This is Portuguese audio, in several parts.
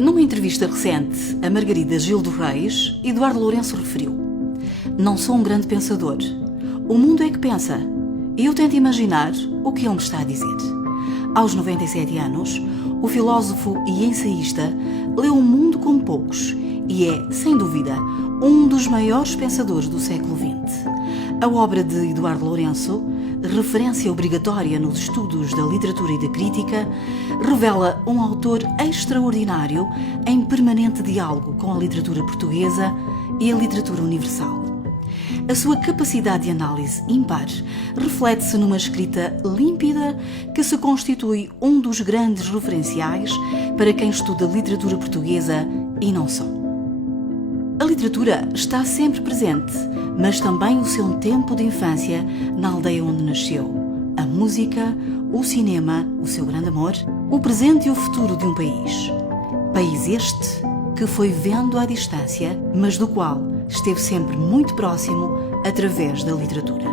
Numa entrevista recente a Margarida Gil dos Reis, Eduardo Lourenço referiu: "Não sou um grande pensador. O mundo é que pensa. E eu tento imaginar o que ele me está a dizer." Aos 97 anos, o filósofo e ensaísta leu o mundo como poucos e é, sem dúvida, um dos maiores pensadores do século XX. A obra de Eduardo Lourenço, referência obrigatória nos estudos da literatura e da crítica, revela um autor extraordinário em permanente diálogo com a literatura portuguesa e a literatura universal. A sua capacidade de análise ímpar reflete-se numa escrita límpida que se constitui um dos grandes referenciais para quem estuda literatura portuguesa e não só. A literatura está sempre presente, mas também o seu tempo de infância na aldeia onde nasceu. A música, o cinema, o seu grande amor, o presente e o futuro de um país. País este que foi vendo à distância, mas do qual esteve sempre muito próximo através da literatura.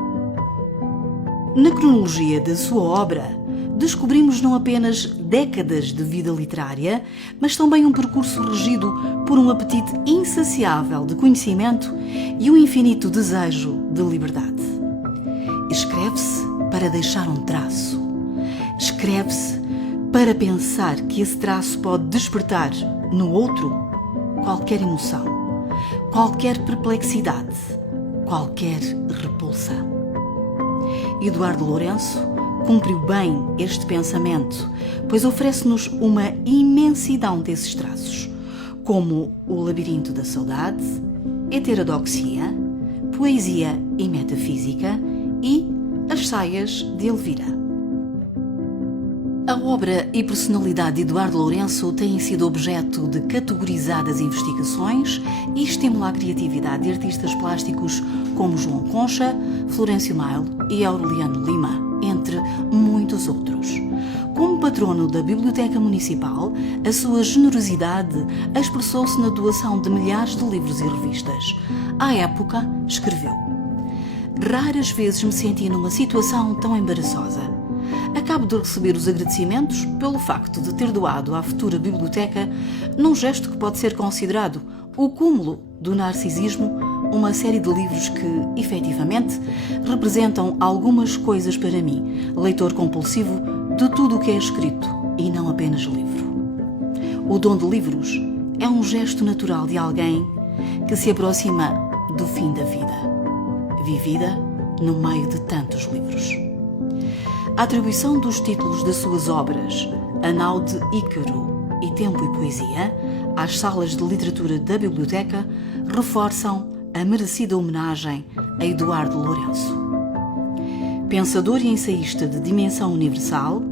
Na cronologia da sua obra, descobrimos não apenas décadas de vida literária, mas também um percurso regido por um apetite insaciável de conhecimento e um infinito desejo de liberdade. Escreve-se para deixar um traço. Escreve-se para pensar que esse traço pode despertar no outro qualquer emoção, qualquer perplexidade, qualquer repulsa. Eduardo Lourenço cumpriu bem este pensamento, pois oferece-nos uma imensidão desses traços, como o Labirinto da Saudade, Heterodoxia, Poesia e Metafísica e As Saias de Elvira. A obra e personalidade de Eduardo Lourenço têm sido objeto de categorizadas investigações e estimula a criatividade de artistas plásticos como João Concha, Florencio Mailo e Aureliano Lima, entre muitos outros. Como patrono da Biblioteca Municipal, a sua generosidade expressou-se na doação de milhares de livros e revistas. À época, escreveu: "Raras vezes me senti numa situação tão embaraçosa. Acabo de receber os agradecimentos pelo facto de ter doado à futura biblioteca, num gesto que pode ser considerado o cúmulo do narcisismo, uma série de livros que, efetivamente, representam algumas coisas para mim, leitor compulsivo de tudo o que é escrito e não apenas livro. O dom de livros é um gesto natural de alguém que se aproxima do fim da vida, vivida no meio de tantos livros." A atribuição dos títulos das suas obras, Anal de Ícaro e Tempo e Poesia, às salas de literatura da biblioteca, reforçam a merecida homenagem a Eduardo Lourenço. Pensador e ensaísta de dimensão universal,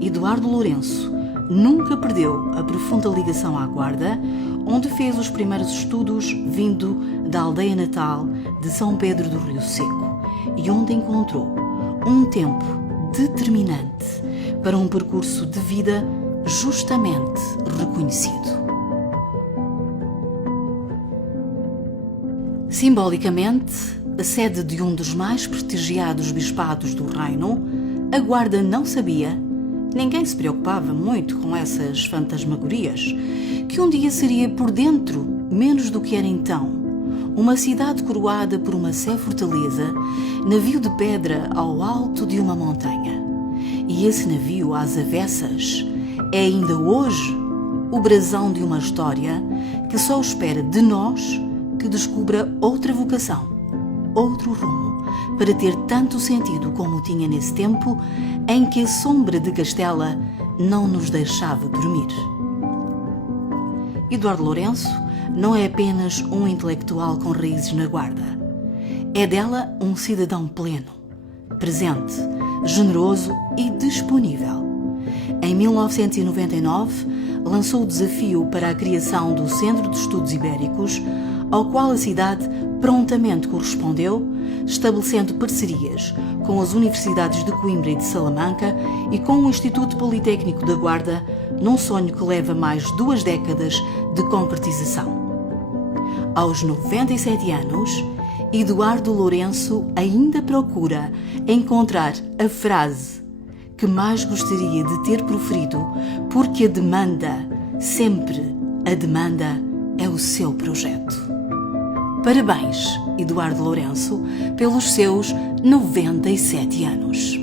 Eduardo Lourenço nunca perdeu a profunda ligação à Guarda, onde fez os primeiros estudos vindo da aldeia natal de São Pedro do Rio Seco e onde encontrou um tempo determinante para um percurso de vida justamente reconhecido. Simbolicamente, a sede de um dos mais prestigiados bispados do reino, a Guarda não sabia, ninguém se preocupava muito com essas fantasmagorias, que um dia seria por dentro menos do que era então, uma cidade coroada por uma sé-fortaleza, navio de pedra ao alto de uma montanha. E esse navio às avessas é ainda hoje o brasão de uma história que só espera de nós que descubra outra vocação, outro rumo, para ter tanto sentido como tinha nesse tempo em que a sombra de Castela não nos deixava dormir. Eduardo Lourenço não é apenas um intelectual com raízes na Guarda. É dela um cidadão pleno, presente, generoso e disponível. Em 1999, lançou o desafio para a criação do Centro de Estudos Ibéricos, ao qual a cidade prontamente correspondeu, estabelecendo parcerias com as universidades de Coimbra e de Salamanca e com o Instituto Politécnico da Guarda, num sonho que leva mais 2 décadas de concretização. Aos 97 anos, Eduardo Lourenço ainda procura encontrar a frase que mais gostaria de ter proferido, porque a demanda, sempre a demanda, é o seu projeto. Parabéns, Eduardo Lourenço, pelos seus 97 anos.